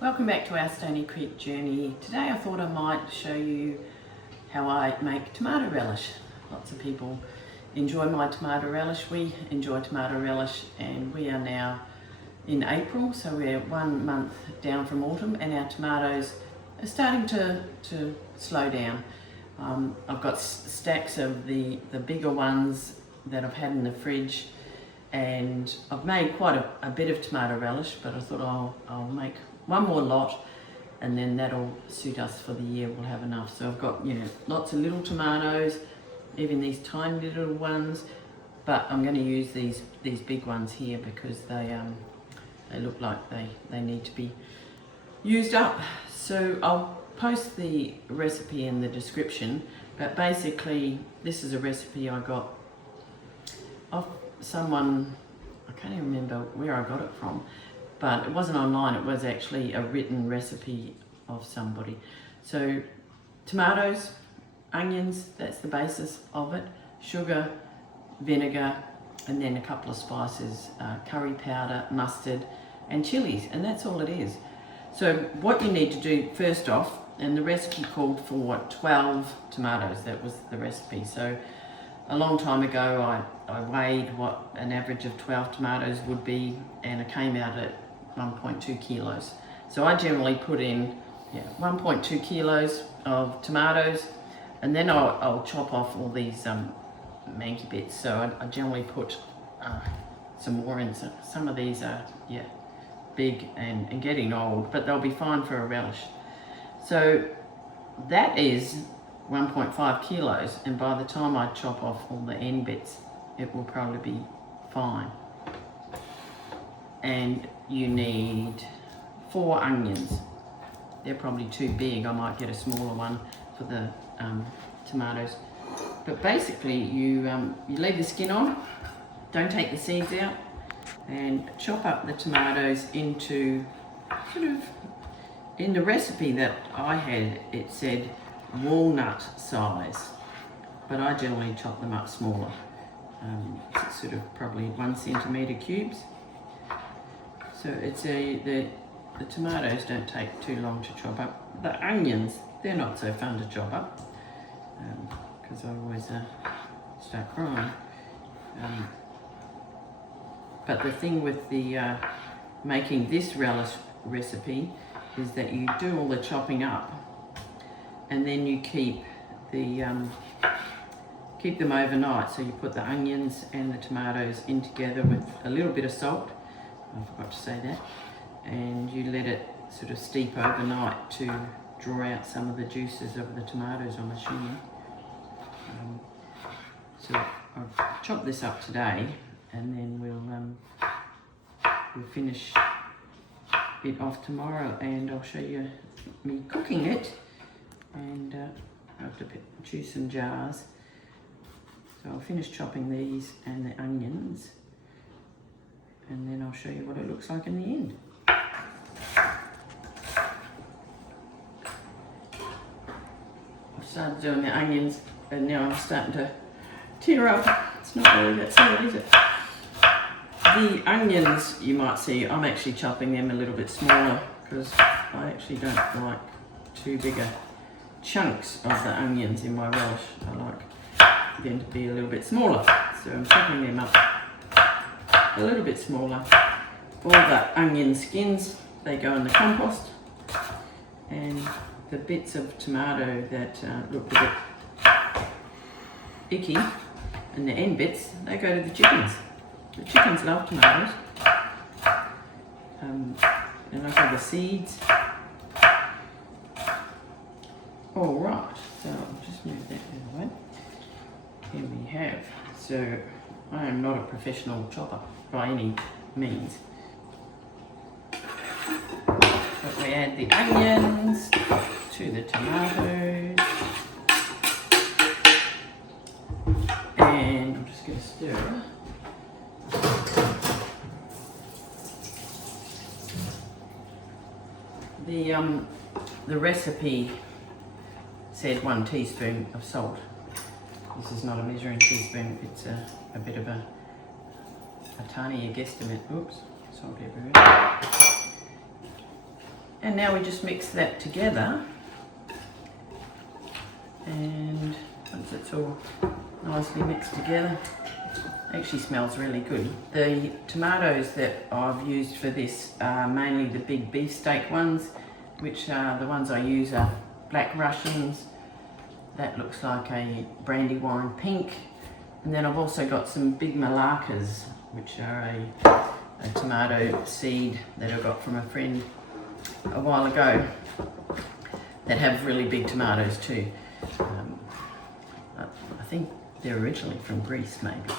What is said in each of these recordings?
Welcome back to our Stony Creek journey. Today I thought I might show you how I make tomato relish. Lots of people enjoy my tomato relish. We enjoy tomato relish, and we are now in April, so we're 1 month down from autumn and our tomatoes are starting to slow down. I've got stacks of the bigger ones that I've had in the fridge, and I've made quite a bit of tomato relish, but I thought I'll make one more lot and then that'll suit us for the year. We'll have enough. So I've got, lots of little tomatoes, even these tiny little ones, but I'm going to use these big ones here because they look like they need to be used up. So I'll post the recipe in the description, but basically this is a recipe I got off someone, I can't even remember where I got it from, but it wasn't online, it was actually a written recipe of somebody. So tomatoes, onions, that's the basis of it, sugar, vinegar, and then a couple of spices, curry powder, mustard, and chillies, and that's all it is. So what you need to do first off, and the recipe called for 12 tomatoes, that was the recipe. So a long time ago I weighed what an average of 12 tomatoes would be, and it came out at 1.2 kilos. So I generally put in 1.2 kilos of tomatoes, and then I'll chop off all these manky bits. So I generally put some more in. Some of these are big and getting old, but they'll be fine for a relish. So that is 1.5 kilos, and by the time I chop off all the end bits, it will probably be fine. And you need 4 onions. They're probably too big. I might get a smaller one for the tomatoes. But basically you leave the skin on, don't take the seeds out, and chop up the tomatoes into in the recipe that I had, it said walnut size, but I generally chop them up smaller. It's sort of probably 1 centimetre cubes. So it's the tomatoes don't take too long to chop up. The onions, they're not so fun to chop up because I always start crying. But the thing with the making this relish recipe is that you do all the chopping up, and then you keep them overnight. So you put the onions and the tomatoes in together with a little bit of salt. I forgot to say that. And you let it sort of steep overnight to draw out some of the juices of the tomatoes, I'm assuming. So I've chopped this up today, and then we'll finish it off tomorrow, and I'll show you me cooking it. And I have to choose some jars. So I'll finish chopping these and the onions, and then I'll show you what it looks like in the end. I've started doing the onions, and now I'm starting to tear up. It's not really that sad, is it? The onions, you might see, I'm actually chopping them a little bit smaller because I actually don't like too big chunks of the onions in my relish. I like them to be a little bit smaller. So I'm chopping them up a little bit smaller. All the onion skins, they go in the compost, and the bits of tomato that look a bit icky, and the end bits, they go to the chickens. The chickens love tomatoes. And I've got the seeds. Alright, so I'll just move that out of the way. Here we have. So I am not a professional chopper by any means. But we add the onions to the tomatoes. And I'm just going to stir. The recipe said 1 teaspoon of salt. This is not a measuring teaspoon, it's a bit of a tinier guesstimate. Oops, salt everywhere. And now we just mix that together, and once it's all nicely mixed together, it actually smells really good. The tomatoes that I've used for this are mainly the big beefsteak ones, which are the ones I use are Black Russians. That looks like a brandywine pink. And then I've also got some big Malakas, which are a tomato seed that I got from a friend a while ago, that have really big tomatoes too. I think they're originally from Greece maybe,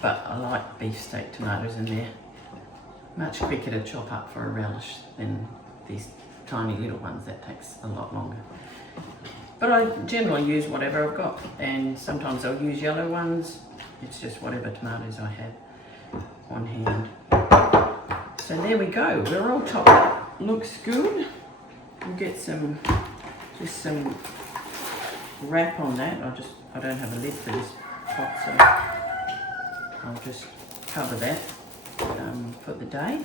but I like beefsteak tomatoes, and they're much quicker to chop up for a relish than these tiny little ones. That takes a lot longer. But I generally use whatever I've got, and sometimes I'll use yellow ones. It's just whatever tomatoes I have on hand. So there we go, we're all chopped up. Looks good. We'll get some wrap on that. I don't have a lid for this pot, so I'll just cover that for the day.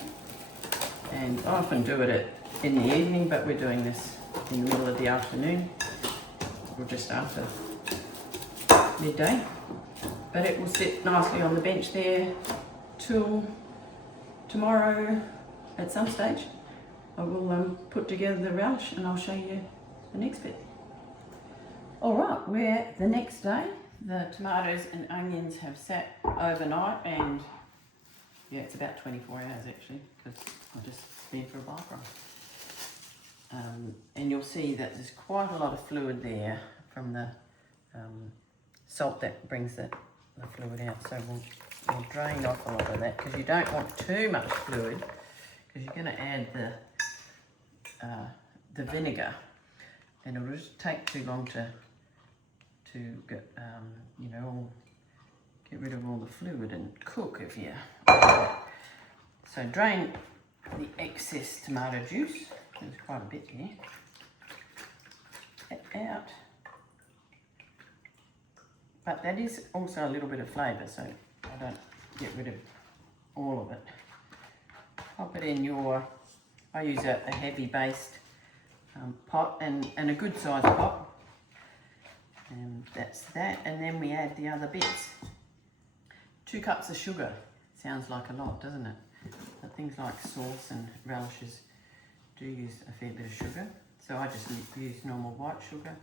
And I often do it in the evening, but we're doing this in the middle of the afternoon, or just after midday. But it will sit nicely on the bench there till tomorrow at some stage. I will put together the relish and I'll show you the next bit. Alright, we're the next day. The tomatoes and onions have sat overnight, and yeah, it's about 24 hours actually, because I just been for a bike ride. And you'll see that there's quite a lot of fluid there from the salt that brings the fluid out. So we'll drain off a lot of that, because you don't want too much fluid, because you're going to add the vinegar, and it'll just take too long to get get rid of all the fluid and cook if you. So drain the excess tomato juice. There's quite a bit here. Get out. But that is also a little bit of flavour, so I don't get rid of all of it. Pop it in your, I use a heavy based pot, and a good sized pot. And that's that, and then we add the other bits. 2 cups of sugar. Sounds like a lot, doesn't it? But things like sauce and relishes do use a fair bit of sugar. So I just use normal white sugar.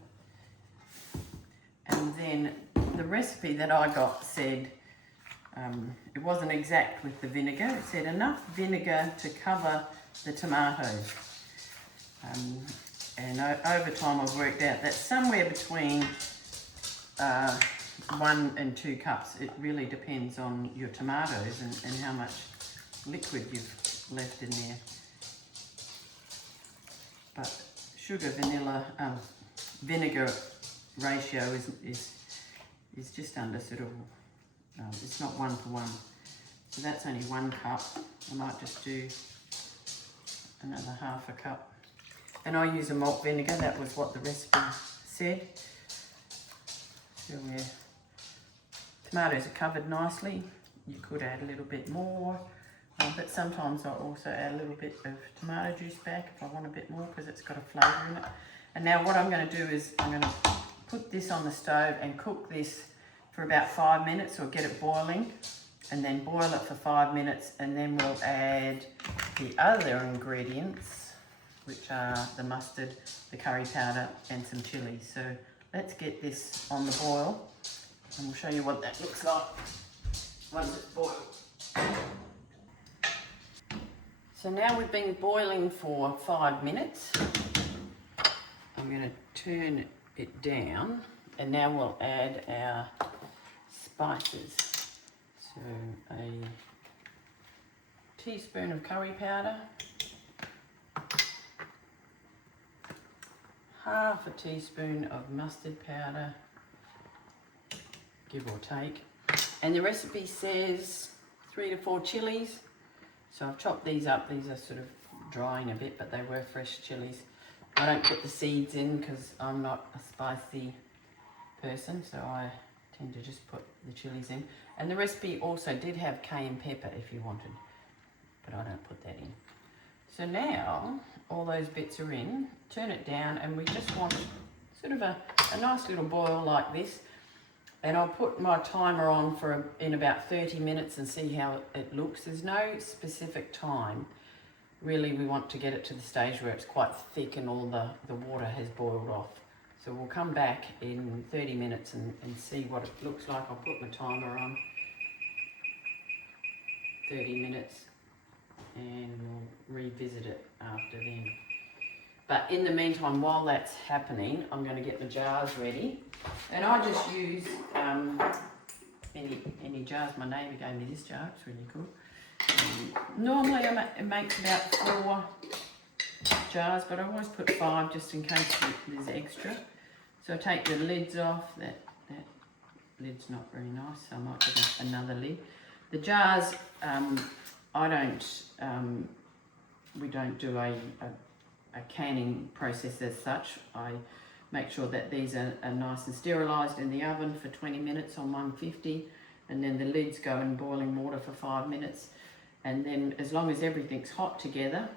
And then the recipe that I got said, it wasn't exact with the vinegar. It said enough vinegar to cover the tomatoes. And over time I've worked out that somewhere between 1 and 2 cups. It really depends on your tomatoes and how much liquid you've left in there. But sugar vinegar ratio is just under sort of, it's not 1 to 1. So that's only 1 cup. I might just do another half a cup. And I use a malt vinegar. That was what the recipe said. So where tomatoes are covered nicely, you could add a little bit more, but sometimes I also add a little bit of tomato juice back if I want a bit more, because it's got a flavour in it. And now what I'm going to do is I'm going to put this on the stove and cook this for about 5 minutes, or get it boiling, and then boil it for 5 minutes, and then we'll add the other ingredients, which are the mustard, the curry powder, and some chillies. So let's get this on the boil, and we'll show you what that looks like once it's boiled. So now we've been boiling for 5 minutes. I'm going to turn it down, and now we'll add our spices. So a teaspoon of curry powder, half a teaspoon of mustard powder, give or take. And the recipe says 3 to 4 chillies. So I've chopped these up. These are sort of drying a bit, but they were fresh chillies. I don't put the seeds in because I'm not a spicy person, so I tend to just put the chillies in. And the recipe also did have cayenne pepper if you wanted, but I don't put that in. So now all those bits are in, turn it down, and we just want sort of a nice little boil like this. And I'll put my timer on for in about 30 minutes and see how it looks. There's no specific time. Really, we want to get it to the stage where it's quite thick and all the water has boiled off. So we'll come back in 30 minutes and see what it looks like. I'll put my timer on, 30 minutes, and we'll revisit it after then. But in the meantime, while that's happening, I'm going to get my jars ready. And I just use any jars. My neighbour gave me this jar, it's really cool. Normally it makes about 4 jars, but I always put 5 just in case there's extra. So I take the lids off. That lid's not very nice, so I might put another lid. The jars, we don't do a canning process as such. I make sure that these are nice and sterilised in the oven for 20 minutes on 150, and then the lids go in boiling water for 5 minutes. And then as long as everything's hot together,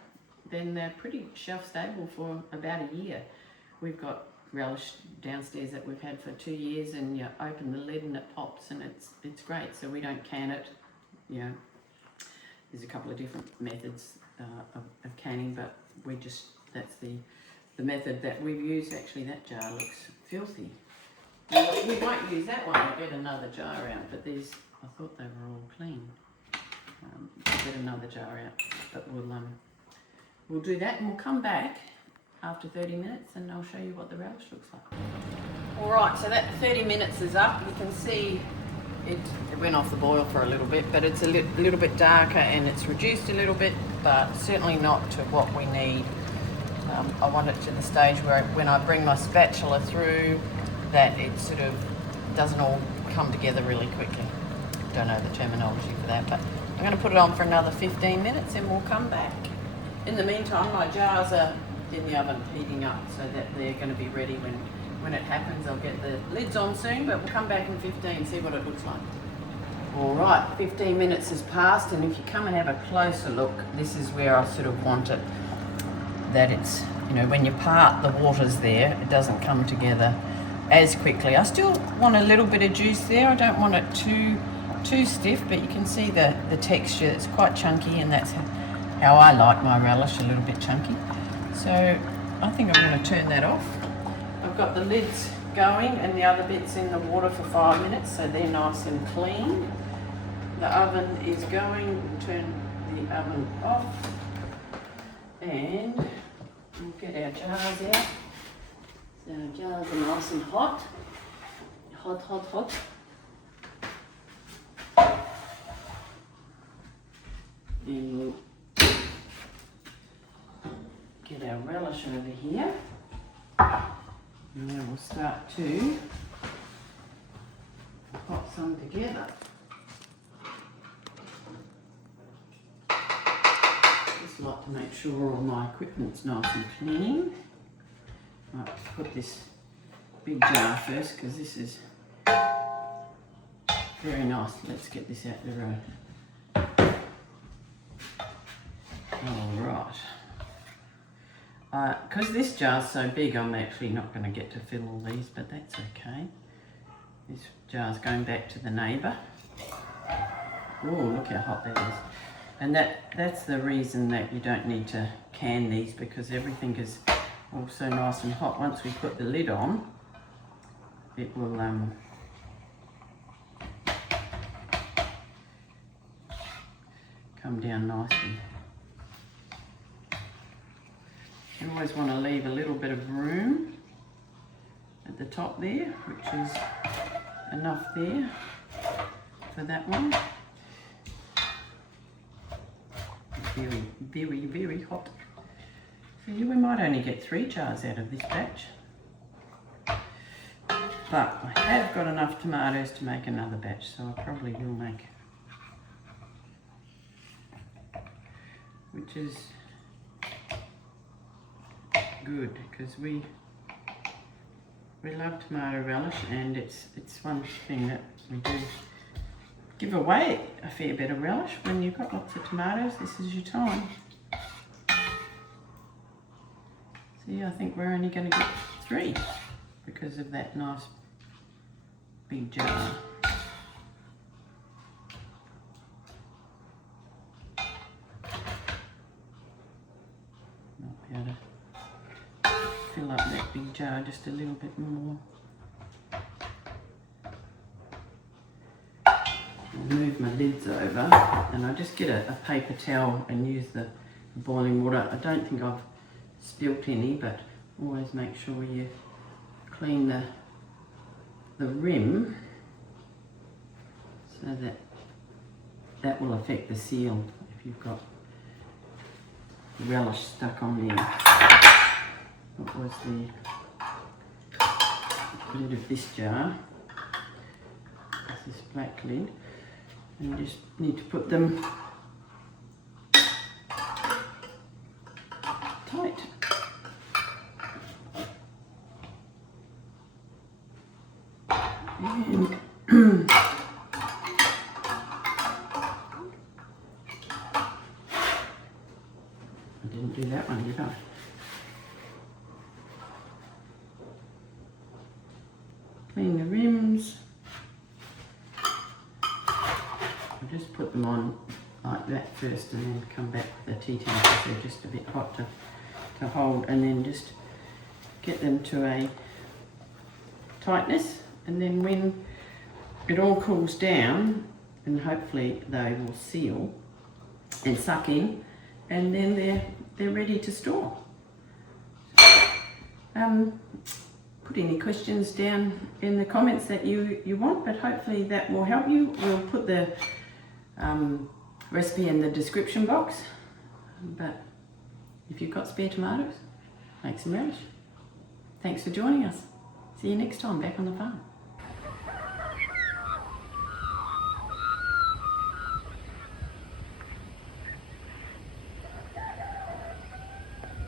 then they're pretty shelf stable for about a year. We've got relish downstairs that we've had for 2 years, and you open the lid and it pops, and it's great. So we don't can it. You know, there's a couple of different methods of canning, but that's the method that we've used. Actually, that jar looks filthy. We won't use that one. I'll get another jar out, but these, I thought they were all clean. I'll get another jar out, but we'll do that, and we'll come back after 30 minutes and I'll show you what the relish looks like. Alright, so that 30 minutes is up. You can see it went off the boil for a little bit, but it's a little bit darker and it's reduced a little bit, but certainly not to what we need. I want it to the stage where when I bring my spatula through, that it sort of doesn't all come together really quickly. Don't know the terminology for that, but I'm going to put it on for another 15 minutes and we'll come back. In the meantime, my jars are in the oven heating up so that they're going to be ready when it happens. I'll get the lids on soon, but we'll come back in 15 and see what it looks like. Alright, 15 minutes has passed, and if you come and have a closer look, this is where I sort of want it, that it's, you know, when you part the waters there, it doesn't come together as quickly. I still want a little bit of juice there. I don't want it too stiff, but you can see the texture. It's quite chunky, and that's how I like my relish, a little bit chunky. So I think I'm going to turn that off. I've got the lids going and the other bits in the water for 5 minutes, so they're nice and clean. The oven is going. We'll turn the oven off and we'll get our jars out. So our jars are nice and hot. Hot, hot, hot. And we'll get our relish over here. And then we'll start to pop some together. Just like to make sure all my equipment's nice and clean. Right, put this big jar first because this is very nice. Let's get this out the road. Alright. Because this jar's so big, I'm actually not going to get to fill all these, but that's okay. This jar's going back to the neighbour. Oh, look how hot that is. And that's the reason that you don't need to can these, because everything is also nice and hot. Once we put the lid on, it will come down nicely. You always want to leave a little bit of room at the top there, which is enough there for that one. Very, very, very hot. So we might only get 3 jars out of this batch. But I have got enough tomatoes to make another batch, so I probably will make, which is good because we love tomato relish, and it's one thing that we do give away a fair bit of relish. When you've got lots of tomatoes, this is your time. See, I think we're only going to get 3 because of that nice big jar. Might be able to fill up that big jar just a little bit more. Move my lids over, and I just get a paper towel and use the boiling water. I don't think I've spilt any, but always make sure you clean the rim so that will affect the seal if you've got relish stuck on there. What was the lid of this jar? This is black lid. And you just need to put them tight. And I didn't do that one, did I? Clean the rims. Just put them on like that first and then come back with the tea towel because they're just a bit hot to hold, and then just get them to a tightness, and then when it all cools down, and hopefully they will seal and suck in, and then they're ready to store. Put any questions down in the comments that you want, but hopefully that will help you. We'll put the recipe in the description box, but if you've got spare tomatoes, make some relish. Thanks for joining us. See you next time back on the farm.